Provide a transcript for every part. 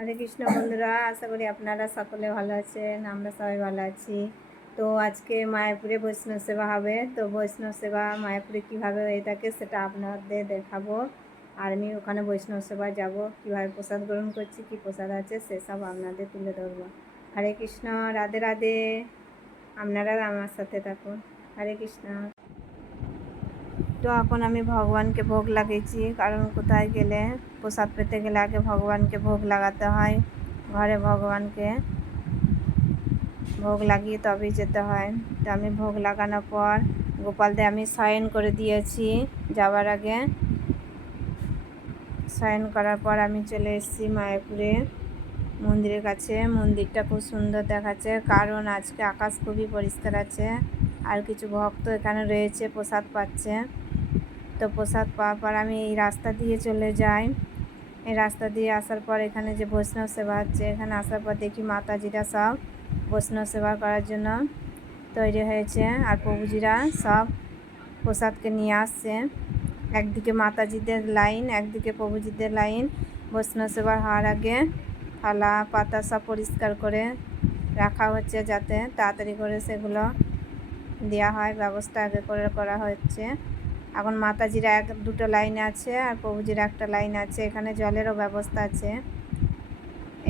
হরে কৃষ্ণ বন্ধুরা, আশা করি আপনারা সকলে ভালো আছেন। আমরা সবাই ভালো আছি। তো আজকে মায়াপুরে বৈষ্ণব সেবা হবে। তো বৈষ্ণব সেবা মায়াপুরে কীভাবে হয়ে থাকে সেটা আপনাদের দেখাবো। আর আমি ওখানে বৈষ্ণব সেবা যাব, কীভাবে প্রসাদ গ্রহণ করছি, কী প্রসাদ আছে সেসব আপনাদের তুলে ধরবো। হরে কৃষ্ণ, রাধে রাধে। আপনারা আমার সাথে থাকুন। হরে কৃষ্ণ। তো এখন আমি ভগবানকে ভোগ লাগিয়েছি, কারণ কোথায় গেলে প্রসাদ পেতে গেলে আগে ভগবানকে ভোগ লাগাতে হয়। ঘরে ভগবানকে ভোগ লাগিয়ে তবেই যেতে হয়। তো আমি ভোগ লাগানোর পর গোপালদের আমি শয়ন করে দিয়েছি। যাওয়ার আগে শয়ন করার পর আমি চলে এসেছি মায়াপুরে মন্দিরের কাছে। মন্দিরটা খুব সুন্দর দেখাচ্ছে, কারণ আজকে আকাশ খুবই পরিষ্কার আছে। আর কিছু ভক্ত এখানে রয়েছে, প্রসাদ পাচ্ছে। তো প্রসাদ পাওয়ার পর আমি এই রাস্তা দিয়ে চলে যাই। এই রাস্তা দিয়ে আসার পর এখানে যে বৈষ্ণব সেবা হচ্ছে, এখানে আসার পর দেখি মাতাজিরা সব বৈষ্ণব সেবা করার জন্য তৈরি হয়েছে। আর প্রভুজিরা সব প্রসাদকে নিয়ে আসছে। একদিকে মাতাজিদের লাইন, একদিকে প্রভুজিদের লাইন। বৈষ্ণব সেবা হওয়ার আগে থালা পাতা সব পরিষ্কার করে রাখা হচ্ছে, যাতে তাড়াতাড়ি করে সেগুলো দেওয়া হয়, ব্যবস্থা আগে করে করা হচ্ছে। এখন মাতাজিরা দুটো লাইন আছে আর প্রভুজিরা একটা লাইন আছে। এখানে জলেরও ব্যবস্থা আছে।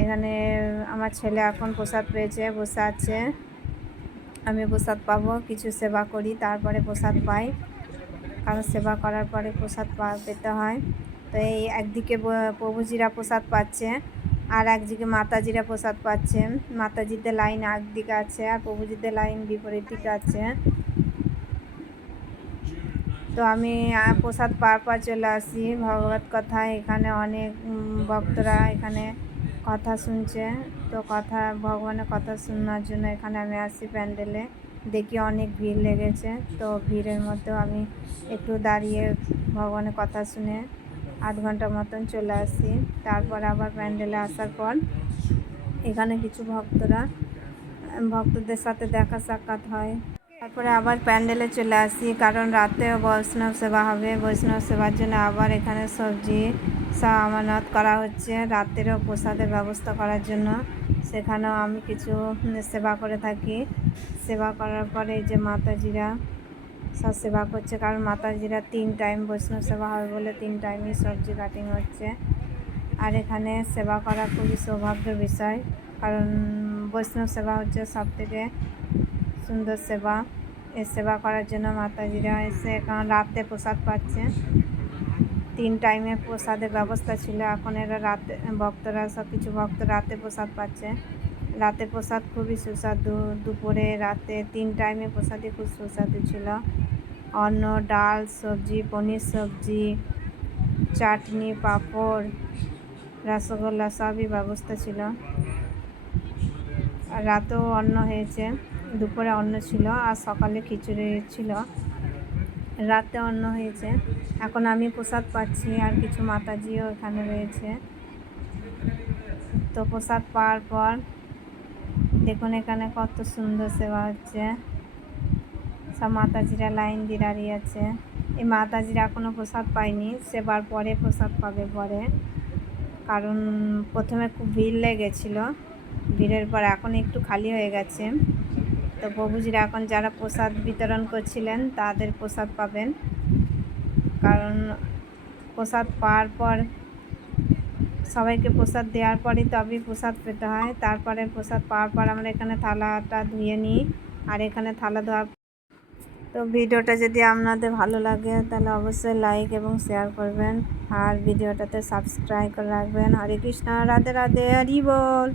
এখানে আমার ছেলে এখন প্রসাদ পেয়েছে, বসে আছে। আমি প্রসাদ পাবো, কিছু সেবা করি তারপরে প্রসাদ পাই, কারণ সেবা করার পরে প্রসাদ পেতে হয়। তো এই একদিকে প্রভুজিরা প্রসাদ পাচ্ছে আর একদিকে মাতাজিরা প্রসাদ পাচ্ছে। মাতাজিদের লাইন একদিকে আছে আর প্রভুজিদের লাইন বিপরীত দিকে আছে। তো আমি প্রসাদ পাওয়ার পর চলে আসি ভগবত কথা। এখানে অনেক ভক্তরা এখানে কথা শুনছে। তো ভগবানের কথা শোনার জন্য এখানে আমি আসি প্যান্ডেলে। দেখি অনেক ভিড় লেগেছে। তো ভিড়ের মধ্যেও আমি একটু দাঁড়িয়ে ভগবানের কথা শুনে আধ ঘন্টা মতন চলে আসি। তারপর আবার প্যান্ডেলে আসার পর এখানে কিছু ভক্তদের সাথে দেখা সাক্ষাৎ হয়। তারপরে আবার প্যান্ডেলে চলে আসি, কারণ রাতেও বৈষ্ণব সেবা হবে। বৈষ্ণব সেবার জন্য আবার এখানে সবজি সব আমানত করা হচ্ছে, রাতেরও প্রসাদের ব্যবস্থা করার জন্য। সেখানেও আমি কিছু সেবা করে থাকি। সেবা করার পরে যে মাতাজিরা সব সেবা করছে, কারণ মাতাজিরা 3 টাইম বৈষ্ণব সেবা হবে বলে 3 টাইমই সবজি কাটিং হচ্ছে। আর এখানে সেবা করা খুবই সৌভাগ্যের বিষয়, কারণ বৈষ্ণব সেবা হচ্ছে সবথেকে সুন্দর সেবা। এই সেবা করার জন্য মাতাজিরা এসে এখন রাতে প্রসাদ পাচ্ছে। 3 টাইমে প্রসাদের ব্যবস্থা ছিল, এখন এরা রাতে ভক্তরা সব কিছু ভক্ত রাতে প্রসাদ পাচ্ছে। রাতে প্রসাদ খুবই সুস্বাদু। দুপুরে রাতে 3 টাইমে প্রসাদই খুব সুস্বাদু ছিল। অন্ন, ডাল, সবজি, পনির সবজি, চাটনি, পাঁপড়, রসগোল্লা সবই ব্যবস্থা ছিল। আর রাতেও অন্ন হয়েছে, দুপুরে অন্ন ছিল আর সকালে খিচুড়ি ছিল, রাতে অন্ন হয়েছে। এখন আমি প্রসাদ পাচ্ছি আর কিছু মাতাজিও এখানে রয়েছে। তো প্রসাদ পাওয়ার পর দেখুন এখানে কত সুন্দর সেবা হচ্ছে। সব মাতাজিরা লাইন দিয়ে দাঁড়িয়ে আছে। এই মাতাজিরা এখনও প্রসাদ পায়নি, সেবার পরে প্রসাদ পাবে পরে, কারণ প্রথমে খুব ভিড় লেগেছিলো। ভিড়ের পর এখন একটু খালি হয়ে গেছে। তো প্রভুজিরা এখন যারা প্রসাদ বিতরণ করছিলেন তাদের প্রসাদ পাবেন, কারণ প্রসাদ পাওয়ার পর সবাইকে প্রসাদ দেওয়ার পরই তবেই প্রসাদ পেতে হয়। তারপরে প্রসাদ পাওয়ার পর আমরা এখানে থালাটা ধুয়ে নিই আর এখানে থালা ধোয়া। তো ভিডিওটা যদি আপনাদের ভালো লাগে তাহলে অবশ্যই লাইক এবং শেয়ার করবেন আর ভিডিওটাতে সাবস্ক্রাইব করে রাখবেন। হরে কৃষ্ণ, রাধে রাধে, হরি বল।